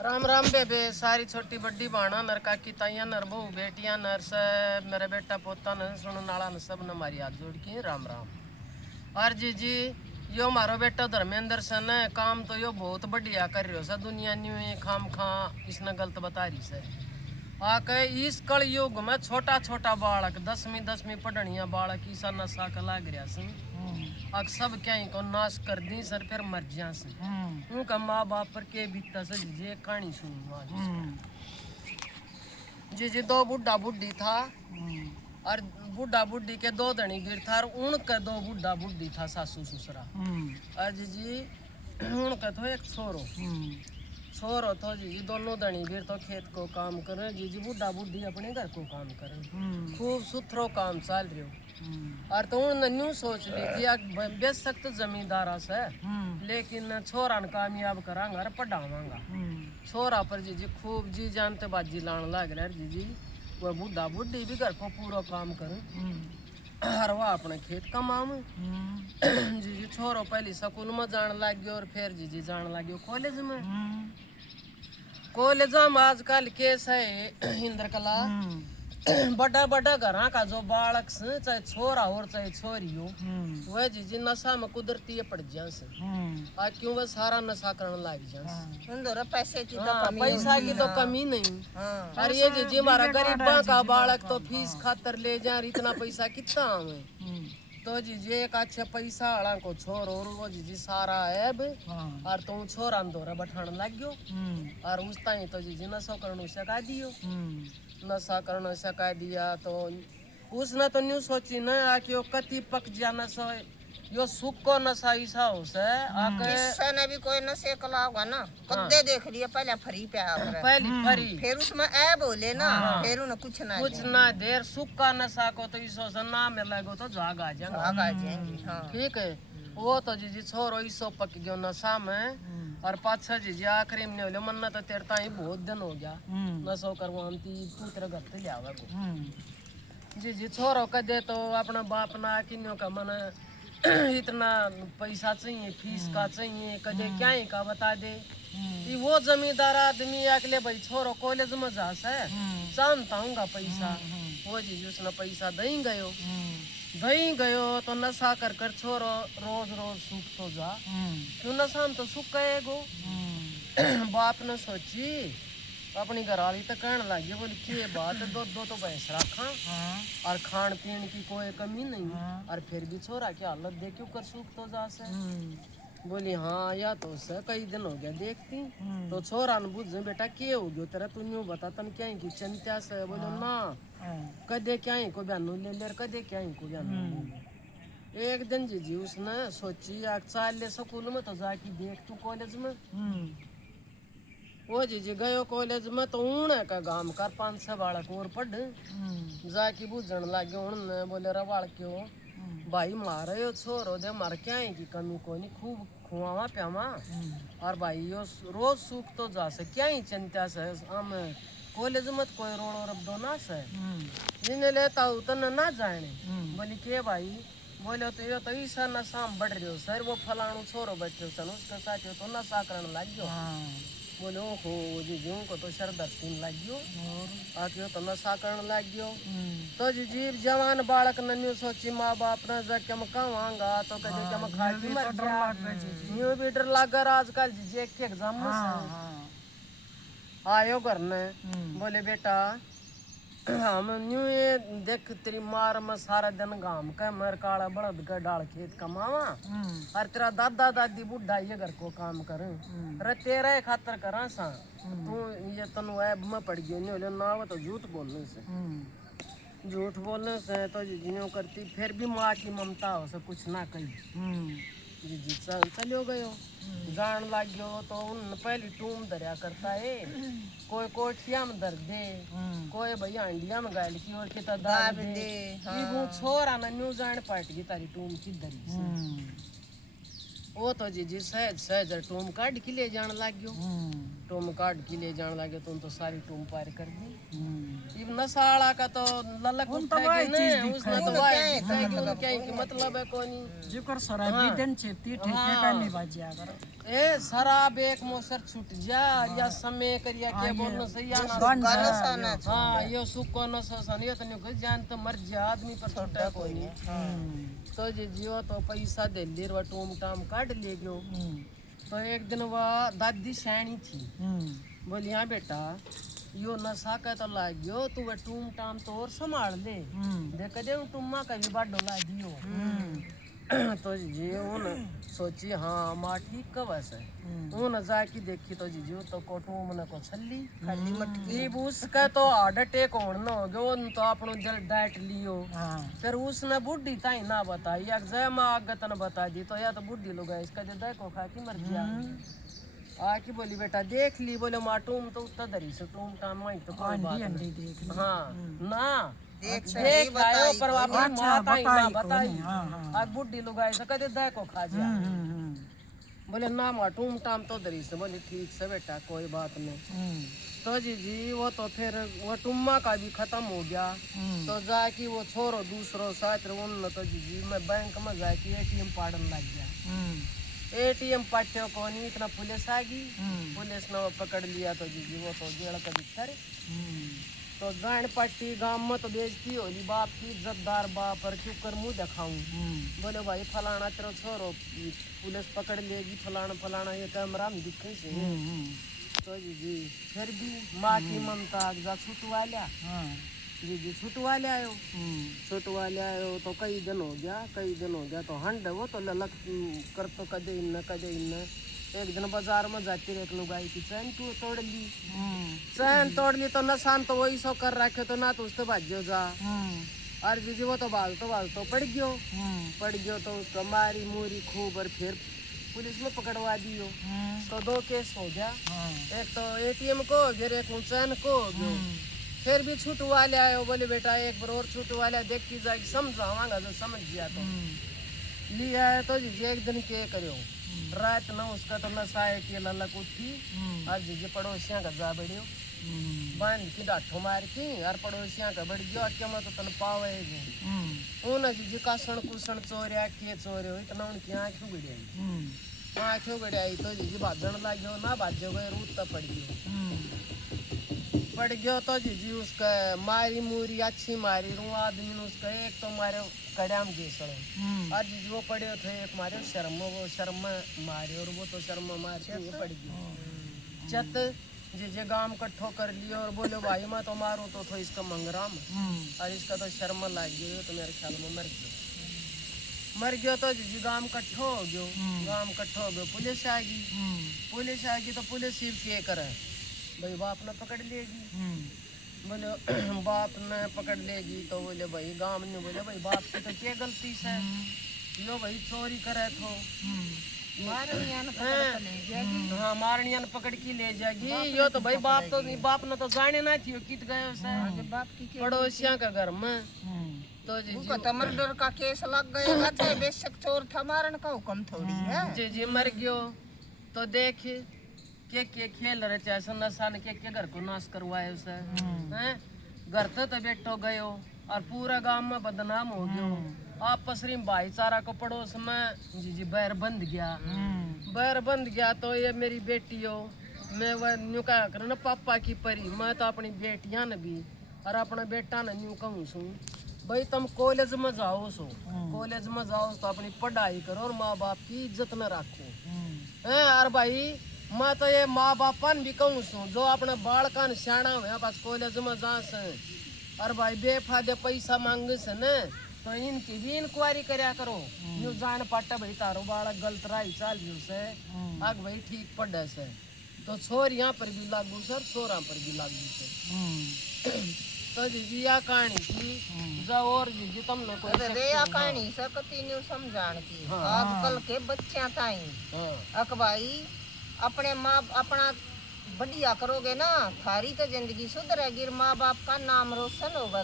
राम राम बेबे सारी छोटी बड्डी बाणा नर काकी ताइया नर बहू बेटियां नर से मेरे बेटा पोता न सुन नाला न सब न मारी हाथ जोड़ के राम राम। और जी यो मारो बेटा धर्मेंद्र सन काम तो यो बहुत बढ़िया कर रहे हो सा दुनिया न्यू खाम खा इसने गलत बता रही से आके इस कल युग में छोटा छोटा बालक 10वीं पढ़निया बालक ईसा नशा का लाग रहा सन अब सब क्या को नाश कर दी सर फिर मर जा से उनका माँ बाप पर के बीता से ये कहानी सुनी जी दो बुढ़ा बुढ़ी था और बुढ़ा बुढ़ी के दो धनी गिर था और उनके दो बुढ़ा बुढ़ी था सासू ससुरा और जी उनका तो एक छोरो तो जी दोनों धनी गिर तो खेत को काम करे जी बुढ़ा बुढ़ी अपने घर को काम करे खूब सुथरो काम चल रही हो और तो उन्होंने न्यू सोच ली थी बेच सकते जमींदारा से लेकिन छोरा ने कामयाब करांगा और पढ़ावांगा छोरा पर जी खूब जी जानते बाजी लाने लग रहा जी वह बुढ़ा बुढ़ी भी घर को पूरा काम करे और वह अपने खेत कमाम जी छोरो पहले स्कूल में जान लग गयो और फिर जी जान लग गयो कॉलेज में आजकल केस है इंद्रकला बड़ा बड़ा घर का जो बालक से चाहे छोरा और चाहे छोरी हो वह जी नशा में कुदरती पड़ जा से क्यों वह सारा नशा करने लग जा पैसा की तो कमी नहीं और ये जी हमारा गरीबा का बालक तो फीस खातर ले जा इतना पैसा कितना हमें तो जी एक अच्छा पैसा वाला को छोर और वो जी सारा है और तुम छोरा दौरा बैठाने लग गयो और उस टाइम तो जी नशा करने सिखा दियो नशा करना सिखा दिया तो उसने तो न्यू सोची न कि कति पक जा नशा यो सुख को नशा ऐसा हो से इसने भी कोई नशे कला होगा ना कद्दे देख लिया पहले फ्री पे पहली फ्री फिर उसमें ए बोले ना फिर उन्हें कुछ ना देर सुख का नशा को तो इसो से ना मिलेगो तो जाग आ जाएंगे ठीक है वो तो जी छोरो इसो पक गयो नशा में और पाछा जी आखिरी में बोले मन तो तेरता ही बहुत दिन हो गया नशो करवाती तू तेरे घर पे लियावा जी छोरो का दे तो अपना बाप ना किन्नो का मन इतना पैसा चाहिए फीस का चाहिए कदे क्या ही का बता दे वो जमींदार आदमी अगले भाई छोरो कॉलेज में जा से जानता हूँ पैसा वो जी उसने पैसा दही गयो तो नशा कर छोरो रोज रोज सुख तो जा क्यों नशा में तो सुख कहेगो बाप ने सोची अपनी घरवाली तो कहने लगी बोली के बात दो तो भैंस रखा और खान पीन की कोई कमी नहीं और फिर भी छोरा की हालत देखियो कर सुख तो जा से बोली हाँ या तो से कई दिन हो गया देखती तो छोरा ने बुझ बेटा के हो गयो तेरा तू न्यू बता तन क्या की चिंता से बोलो ना कदे क्या ही को बयान ले कदे क्या ही को बयान एक दिन जी उसने सोची चाल ले स्कूल में तो जाके देख तू कॉलेज में वो जी गयो कॉलेज में तो उन्हें का गांव का 5-6 बालक और पढ़ जाके बुझन लगे उन्होंने बोले रवाड़ क्यों भाई मारे यो छोरो दे मार क्या है की कमी को नहीं खूब खुआवा प्यावा और भाई यो रोज सुख तो जा से क्या ही चिंता से हम कॉलेज में कोई रोड़ो रब्दो ना से जिन्हें लेता उतना ना जाने बोली के भाई बोले तो ये तो ईसा नशा बढ़ रहे हो सर वो फलाणु छोरो बैठे हो सन उसके साथ तो नशा करने लग गयो बोलो हो जी को तो सर दर्शन लग गयो आके तो नशा करने लग गयो तो जी जवान बालक ने न्यू सोची माँ बाप ने जाके हम कहवांगा तो कहे कि हम खा के मर जा न्यू भी डर लगा आजकल जी एक एग्जाम में आयो घर ने बोले बेटा हम न्यू ये देख तेरी मार में सारा दिन गांव का मर काला बड़द का डाल खेत कमावा और तेरा दादा दादी बुढ़ा ये घर को काम करे अरे तेरा खातर करा सा तू ये तनु ऐब में पड़ गयो नहीं ना वो तो झूठ बोलने से तो जिन्हों करती फिर भी माँ की ममता हो से कुछ ना कही जी चलो गयो जान लग गयो तो उन पहली टूम दरिया करता है कोई कोठिया में दर दे कोई भैया अंडिया में गायल की और किता दाब दे वो छोरा ना न्यू जान पाट की तारी टूम की दरी वो तो जी सहज टूम काट के ले जान लग गयो टूम काट के ले जाने लगे तुम तो सारी टूम पार कर दी। इब नशाला का तो ललक उठाएगी नहीं, उसने तो वाई दिखाएगी, उनके की मतलब है कोनी जिकर शराबी दिन छेती ठेके का नहीं बाजिया कर ए शराब एक मोसर छूट जा या समय करिया के बोलना सही या ना हाँ यो सुको न ससन यो तो नहीं जान तो मर जा आदमी पर छूटा कोनी। तो जे जियो तो पैसा दे ले वा टूम टाम काट ले गयो। तो एक दिन वह दादी सैनी थी, बोली हाँ बेटा यो नशा का तो लाग्यो तू वह टूम टाम तो और संभाल ले देख दे टूमा का भी बाडो ला दियो। तो जी उन सोची हाँ माँ ठीक कवस है उन जाके देखी तो जी तो कोटूम न को छल्ली खाली मटकी उसका तो हार्ट अटैक होने हो गयो उन तो अपनो जल डाइट लियो। फिर उसने बुढ़ी ताई ना बताई या जय माँ आगत न बता दी तो या तो बुढ़ी लोग इसका जो देखो खा की मर गया आके बोली बेटा देख ली बोले माँ टूम तो उतना दरी से टूम टाम माई तो कोई बात नहीं हाँ ना देख आयो पर अपनी माता ही ना बताई आज बुढ़ी लोग ऐसा कहते देखो खा जा बोले ना माँ टूम टाम तो दरी से बोले ठीक से बेटा कोई बात नहीं। तो जी वो तो फिर वो टुम्मा का भी खत्म हो गया। तो जाके वो छोरो दूसरो साथ उन तो जी मैं बैंक में जाके ATM पाड़न लग गया। ATM पाट्यो को नहीं इतना पुलिस आ गई, पुलिस ने पकड़ लिया तो जी वो तो जेल का बिस्तर। तो गांड पट्टी गांव में तो बेइज्जती होली बाप की इज्जतदार बाप पर क्यों कर मुँह दिखाऊं। बोले भाई फलाना तेरा छोरो पुलिस पकड़ लेगी फलाना फलाना ये कैमरा में दिखे से। तो जी फिर भी माँ की ममता जा छुटवा लिया जी छुटवा ले आयो तो कई दिन हो गया तो हंड वो तो ललक कर तो कदे इन एक दिन बाजार में जाती एक लुगाई की चैन तोड़ ली तो नशान तो वही सो कर रखे तो ना तो उससे भाजो जा और जी वो तो भाग तो पड़ गयो तो उसको मारी मूरी खूब और फिर पुलिस में पकड़वा दियो। तो 2 केस हो गया, एक तो ATM को फिर एक चैन को फिर भी छुटवा ले आयो। बोले बेटा एक बार और छुटवा लिया देख की जाएगी समझावांगा जो समझ गया तो लिया है। तो जी एक दिन के करो रात न उसका तो नशा है ललक उठी आज जी पड़ोसियां का जा बढ़ियो बांध की डाठो मार की और पड़ोसियां का बढ़ गयो अके में तो तन पावेगी उन जी कासण कुसण चोरिया के चोरियो इतना उनकी आँखें गड़ाई तो जी भाजन लाग्यो ना भाजो गए रूत तो पड़ गयो तो जी उसका मारी मूरी अच्छी मारी रू आदमी ने उसका एक तो मारे कड़ाम गेसड़ो और जी वो पड़े थे एक मारे शर्म मारे और वो तो शर्म मार के पड़ गई चत जे गांव कट्ठो कर लियो और बोले भाई मैं तो मारू तो इसका मंगराम और इसका तो शर्म लाग गई तो मेरे ख्याल में मर गयो तो जी गांव कट्ठो हो गयो पुलिस आ गई तो पुलिस सिर्फ ये करे भाई बाप ने पकड़ लेगी बोले बाप ने पकड़ लेगी तो बोले भाई गांव ने बोले भाई बाप की तो क्या गलती से यो भाई चोरी करे तो हाँ मारनिया पकड़ के ले जाएगी यो तो भाई बाप ने तो जाने ना थी कित गए पड़ोसिया का घर में। तो जी मर्डर का केस लग गएगा तो बेशक चोर था मारन का हुक्म थोड़ी है जी मर गयो तो देख के खेल रहे थे नशा ने के घर को नाश करवाए उसे हैं घर तो बेटो गयो और पूरा गांव में बदनाम हो गयो आपस में भाईचारा को पड़ोस में जी बैर बंद गया तो ये मेरी बेटी हो मैं वह न्यू क्या करूँ ना पापा की परी मैं तो अपनी बेटियां ने भी और अपना बेटा ने न्यू कहूँ सू भाई तुम कॉलेज में जाओ तो अपनी पढ़ाई करो और माँ बाप की इज्जत में रखो है। और भाई मैं तो ये माँ बापन भी कहूँ सू जो अपने बालकन सियाणा हुआ पास कॉलेज में जा से और भाई बेफायदे पैसा मांगे से न तो इनकी भी इंक्वायरी करया करो यू जान पाटा भाई तारो बालक गलत राही चाल से आग भाई ठीक पड़े से तो छोरिया पर भी लागू सर छोरा पर भी लागू से। तो जी या कहानी थी जो और जी तुमने कोई या कहानी से कंटिन्यू समझान की आजकल के बच्चा ताई अक भाई अपने माँ अपना बढ़िया करोगे ना थारी तो जिंदगी सुधरेगी माँ बाप का नाम रोशन होगा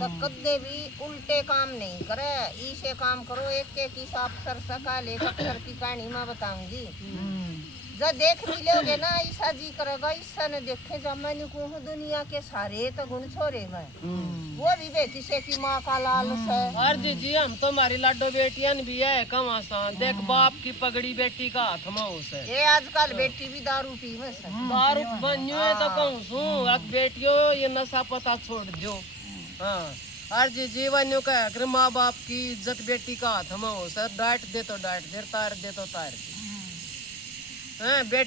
तो कदे भी उल्टे काम नहीं करे इसे काम करो एक हिसाब सर सका ले अक्सर की कहानी मैं बताऊंगी जब देख मिलोगे ना ऐसा जी करेगा ऐसा न देखे जब मैंने कहूँ दुनिया के सारे तो गुण छोड़े मैं वो भी बेटी से की माँ का लालच है। और जी हम तो हमारी लाडो बेटियन भी है कमा सा देख बाप की पगड़ी बेटी का हाथ में उसे ये आजकल बेटी भी दारू पी में से दारू बन्यू है तो कहूँ सू अब बेटियों ये नशा पता छोड़ दो। हाँ और जी जीवन यू कह कर माँ बाप की इज्जत बेटी का हाथ में हो सर डांट दे तो डांट दे तार दे तो तार दे। हाँ बेटी